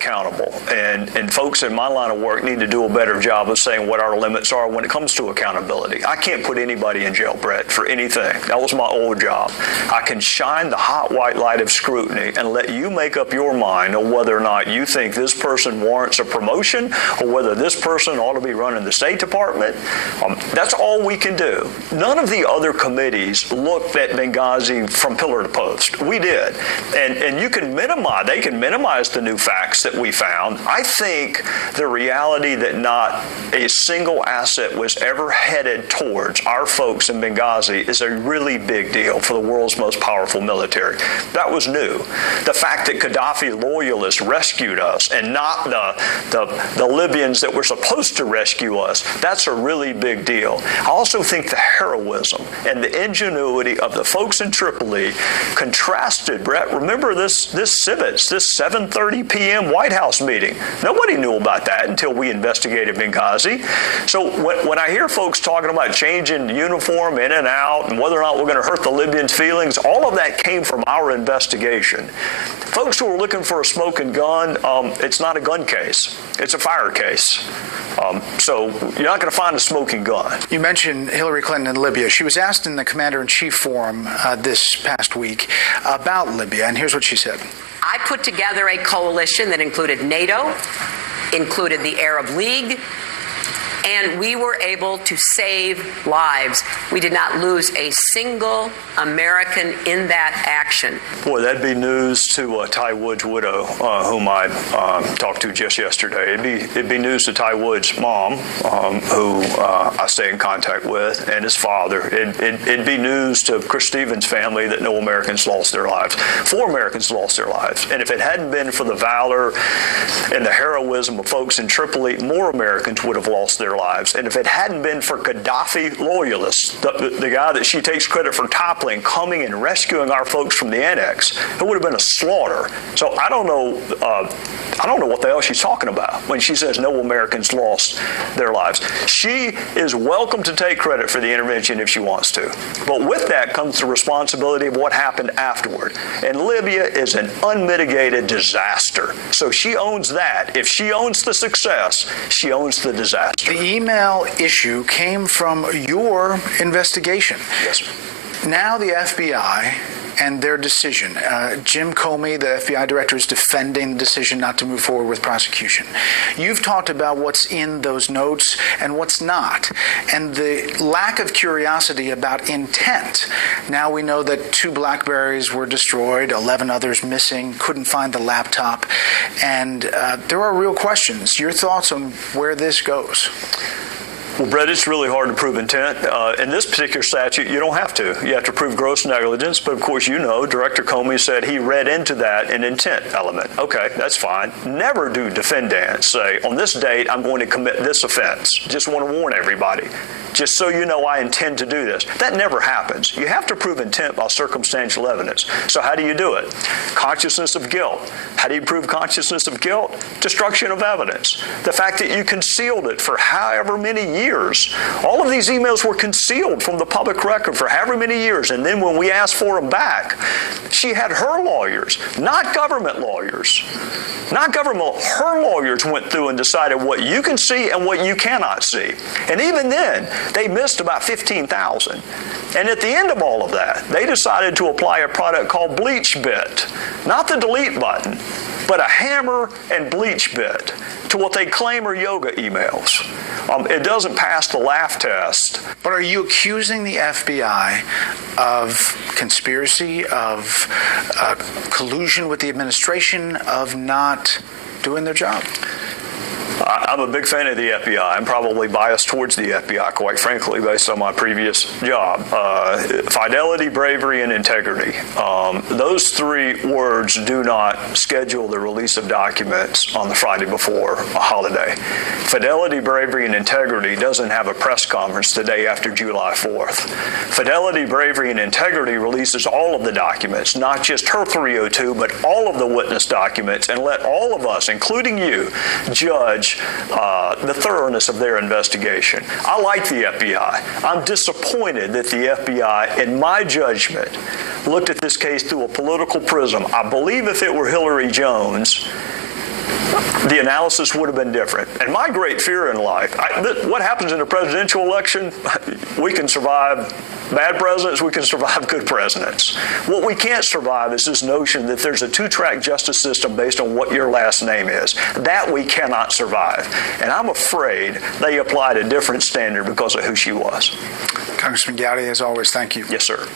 accountable. And folks in my line of work need to do a better job of saying what our limits are when it comes to accountability. I can't put anybody in jail, Brett, for anything. That was my old job. I can shine the hot white light of scrutiny and let you make up your mind on whether or not you think this person warrants a promotion or whether this person ought to be running the State Department. That's all we can do. None of the other committees looked at Benghazi from pillar to post. We did. And you can minimize, they can minimize the new facts that we found. I think the reality that not a single asset was ever headed towards our folks in Benghazi is a really big deal for the world's most powerful military. That was new. The fact that Gaddafi loyalists rescued us and not the Libyans that were supposed to rescue us, that's a really big deal. I also think the heroism and the ingenuity of the folks in Tripoli contrasted, Brett, remember this Civets, this 7:30 p.m. White House meeting. Nobody knew about that until we investigated Benghazi. So when I hear folks talking about changing uniform in and out and whether or not we're going to hurt the Libyans' feelings, all of that came from our investigation. Folks who are looking for a smoking gun, it's not a gun case. It's a fire case. So you're not going to find a smoking gun. You mentioned Hillary Clinton in Libya. She was asked in the Commander-in-Chief Forum this past week about Libya, and here's what she said. I put together a coalition that included NATO, included the Arab League, and we were able to save lives. We did not lose a single American in that action. Boy, that'd be news to Ty Wood's widow, whom I talked to just yesterday. It'd be news to Ty Wood's mom, who I stay in contact with, and his father. It'd be news to Chris Stevens' family that no Americans lost their lives. 4 Americans lost their lives. And if it hadn't been for the valor and the heroism of folks in Tripoli, more Americans would have lost their lives. And if it hadn't been for Gaddafi loyalists, the guy that she takes credit for toppling, coming and rescuing our folks from the annex, it would have been a slaughter. So I don't know what the hell she's talking about when she says no Americans lost their lives. She is welcome to take credit for the intervention if she wants to. But with that comes the responsibility of what happened afterward. And Libya is an unmitigated disaster. So she owns that. If she owns the success, she owns the disaster. The email issue came from your investigation. Yes, sir. Now the FBI and their decision. Jim Comey, the FBI director, is defending the decision not to move forward with prosecution. You've talked about what's in those notes and what's not, and the lack of curiosity about intent. Now we know that 2 BlackBerries were destroyed, 11 others missing, couldn't find the laptop, and there are real questions. Your thoughts on where this goes? Well, Brett, it's really hard to prove intent. In this particular statute, you don't have to. You have to prove gross negligence, but of course, you know, Director Comey said he read into that an intent element. Okay, that's fine. Never do defendants say, on this date, I'm going to commit this offense. Just want to warn everybody. Just so you know, I intend to do this. That never happens. You have to prove intent by circumstantial evidence. So how do you do it? Consciousness of guilt. How do you prove consciousness of guilt? Destruction of evidence. The fact that you concealed it for however many years. All of these emails were concealed from the public record for however many years. And then when we asked for them back, she had her lawyers, not government lawyers. Not government, her lawyers went through and decided what you can see and what you cannot see. And even then, they missed about 15,000. And at the end of all of that, they decided to apply a product called Bleach Bit. Not the delete button, but a hammer and bleach bit to what they claim are yoga emails. It doesn't pass the laugh test. But are you accusing the FBI of conspiracy, of collusion with the administration, of not doing their job? I'm a big fan of the FBI. I'm probably biased towards the FBI, quite frankly, based on my previous job. Fidelity, bravery, and integrity. Those 3 words do not schedule the release of documents on the Friday before a holiday. Fidelity, bravery, and integrity doesn't have a press conference the day after July 4th. Fidelity, bravery, and integrity releases all of the documents, not just her 302, but all of the witness documents, and let all of us, including you, judge the thoroughness of their investigation. I like the FBI. I'm disappointed that the FBI, in my judgment, looked at this case through a political prism. I believe if it were Hillary Jones, the analysis would have been different. And my great fear in life, what happens in a presidential election, we can survive bad presidents, we can survive good presidents. What we can't survive is this notion that there's a two-track justice system based on what your last name is. That we cannot survive. And I'm afraid they applied a different standard because of who she was. Congressman Gowdy, as always, thank you. Yes, sir.